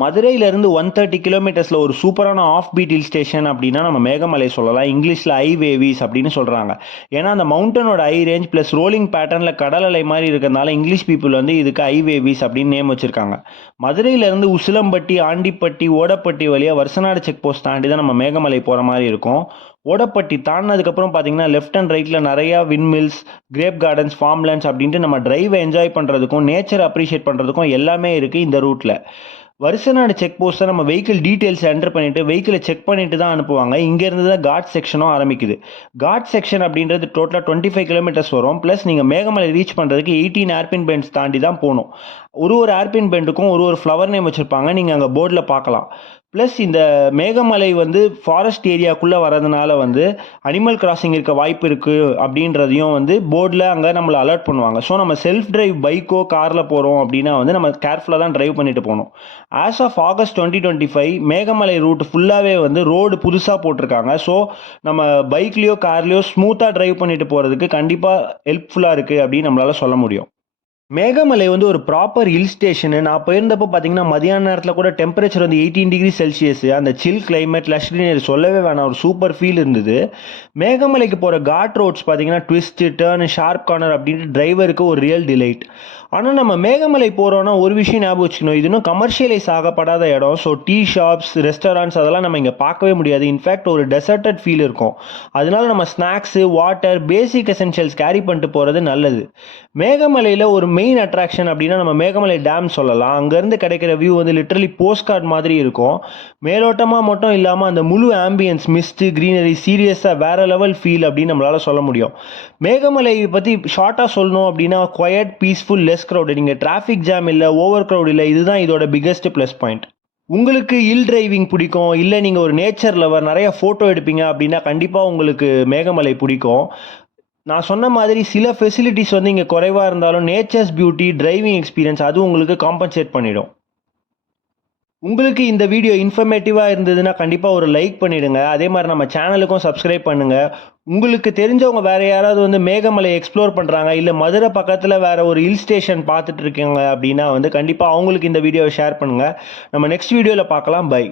மதுரையிலேருந்து 130 கிலோமீட்டர்ஸில் ஒரு சூப்பரான ஆஃப் பீட் ஹில் ஸ்டேஷன் அப்படின்னா நம்ம மேகமலை சொல்லலாம். இங்கிலீஷில் ஐ வேவிஸ் அப்படின்னு சொல்கிறாங்க. ஏன்னா அந்த மவுண்டனோட ஐ ரேஞ்ச் ப்ளஸ் ரோலிங் பேட்டர்னில் கடல் அலை மாதிரி இருக்கிறதுனால இங்கிலீஷ் பீப்புள் வந்து இதுக்கு ஐ வேவிஸ் அப்படின்னு நேம் வச்சுருக்காங்க. மதுரையிலேருந்து உசிலம்பட்டி, ஆண்டிப்பட்டி, ஓடப்பட்டி வழியாக வருசநாடு செக் போஸ்ட் தாண்டி தான் நம்ம மேகமலை போகிற மாதிரி இருக்கும். ஓடப்பட்டி தாண்டினதுக்கப்புறம் பார்த்தீங்கன்னா லெஃப்ட் அண்ட் ரைட்டில் நிறையா விண்மில்ஸ், கிரேப் கார்டன்ஸ், ஃபார்ம்லேண்ட்ஸ் அப்படின்ட்டு நம்ம டிரைவை என்ஜாய் பண்ணுறதுக்கும் நேச்சர் அப்ரிஷியேட் பண்ணுறதுக்கும் எல்லாமே இருக்குது இந்த ரூட்டில். வருசநாடு செக் போஸ்ட்டை நம்ம வெஹிக்கிள் டீட்டெயில்ஸ் என்டர் பண்ணிவிட்டு வெஹிக்கிளை செக் பண்ணிட்டு தான் அனுப்புவாங்க. இங்கேருந்து தான் காட் செக்ஷனும் ஆரம்பிக்குது. காட் செக்ஷன் அப்படின்றது டோட்டலாக 25 கிலோமீட்டர்ஸ் வரும். ப்ளஸ் நீங்கள் மேகமலை ரீச் பண்ணுறதுக்கு 18 ஏர்பின் பெண்ட்ஸ் தாண்டி தான் போகணும். ஒரு ஏர்பின் பெண்டுக்கும் ஒரு ஃப்ளவர் நேம் வச்சுருப்பாங்க, நீங்கள் அங்கே போர்டில் பார்க்கலாம். ப்ளஸ் இந்த மேகமலை வந்து ஃபாரஸ்ட் ஏரியாக்குள்ளே வரதுனால வந்து அனிமல் கிராசிங் இருக்க வாய்ப்பு இருக்குது அப்படின்றதையும் வந்து போர்டில் அங்கே நம்மளை அலர்ட் பண்ணுவாங்க. ஸோ நம்ம செல்ஃப் டிரைவ் பைக்கோ காரில் போகிறோம் அப்படின்னா வந்து நம்ம கேர்ஃபுல்லாக தான் டிரைவ் பண்ணிட்டு போகணும். As of August 2025 Meghamalai route ஃபுல்லாகவே வந்து ரோடு புதுசாக போட்டிருக்காங்க. ஸோ நம்ம பைக்லேயோ கார்லேயோ ஸ்மூத்தாக டிரைவ் பண்ணிட்டு போகிறதுக்கு கண்டிப்பாக ஹெல்ப்ஃபுல்லாக இருக்குது அப்படின்னு நம்மளால் சொல்ல முடியும். மேகமலை வந்து ஒரு ப்ராப்பர் ஹில் ஸ்டேஷனு. நான் போயிருந்தப்போ பார்த்தீங்கன்னா மதியான நேரத்தில் கூட டெம்பரேச்சர் வந்து 18 டிகிரி செல்சியஸ். அந்த சில் கிளைமேட், லஷ் கிரீனரி சொல்லவே வேணாம், ஒரு சூப்பர் ஃபீல் இருந்தது. மேகமலைக்கு போகிற காட் ரோட்ஸ் பார்த்தீங்கன்னா ட்விஸ்ட்டு, டேர்னு, ஷார்ப் கார்னர் அப்படின்ட்டு டிரைவருக்கு ஒரு ரியல் டிலைட். ஆனால் நம்ம மேகமலை போகிறோன்னா ஒரு விஷயம் ஞாபகம் வச்சுக்கணும், இது இன்னும் கமர்ஷியலைஸ் ஆகப்படாத இடம். ஸோ டீ ஷாப்ஸ், ரெஸ்டாரண்ட்ஸ் அதெல்லாம் நம்ம இங்கே பார்க்கவே முடியாது. இன்ஃபேக்ட் ஒரு டெசர்டட் ஃபீல் இருக்கும். அதனால நம்ம ஸ்நாக்ஸு, வாட்டர், பேசிக் எசென்ஷியல்ஸ் கேரி பண்ணிட்டு போகிறது நல்லது. மேகமலையில் ஒரு மெயின் அட்ராக்ஷன் அப்படின்னா நம்ம மேகமலை டேம் சொல்லலாம். அங்கேருந்து கிடைக்கிற வியூ வந்து லிட்டரலி போஸ்ட் கார்டு மாதிரி இருக்கும். மேலோட்டமாக மட்டும் இல்லாமல் அந்த முழு ஆம்பியன்ஸ், மிஸ்ட்டு, க்ரீனரி சீரியஸாக வேறு லெவல் ஃபீல் அப்படின்னு நம்மளால் சொல்ல முடியும். மேகமலையை பற்றி ஷார்ட்டாக சொல்லணும் அப்படின்னா குவைட், பீஸ்ஃபுல், லெஸ் க்ரௌடு. நீங்கள் டிராஃபிக் ஜாம் இல்லை, ஓவர் க்ரௌட் இல்லை, இதுதான் இதோட பிக்கஸ்ட் ப்ளஸ் பாயிண்ட். உங்களுக்கு ஹில் டிரைவிங் பிடிக்கும், இல்லை நீங்கள் ஒரு நேச்சர் லவர், நிறைய ஃபோட்டோ எடுப்பீங்க அப்படின்னா கண்டிப்பாக உங்களுக்கு மேகமலை பிடிக்கும். நான் சொன்ன மாதிரி சில ஃபெசிலிட்டிஸ் வந்து இங்கே குறைவாக இருந்தாலும் நேச்சர்ஸ் பியூட்டி, டிரைவிங் எக்ஸ்பீரியன்ஸ் அது உங்களுக்கு காம்பன்சேட் பண்ணிடும். உங்களுக்கு இந்த வீடியோ இன்ஃபர்மேட்டிவாக இருந்ததுன்னா கண்டிப்பாக ஒரு லைக் பண்ணிவிடுங்க. அதே மாதிரி நம்ம சேனலுக்கும் சப்ஸ்கிரைப் பண்ணுங்கள். உங்களுக்கு தெரிஞ்சவங்க வேறு யாராவது வந்து மேகமலை எக்ஸ்ப்ளோர் பண்ணுறாங்க, இல்லை மதுரை பக்கத்தில் வேறு ஒரு ஹில் ஸ்டேஷன் பார்த்துட்டு இருக்கீங்க அப்படின்னா வந்து கண்டிப்பாக அவங்களுக்கு இந்த வீடியோவை ஷேர் பண்ணுங்கள். நம்ம நெக்ஸ்ட் வீடியோவில் பார்க்கலாம். பை.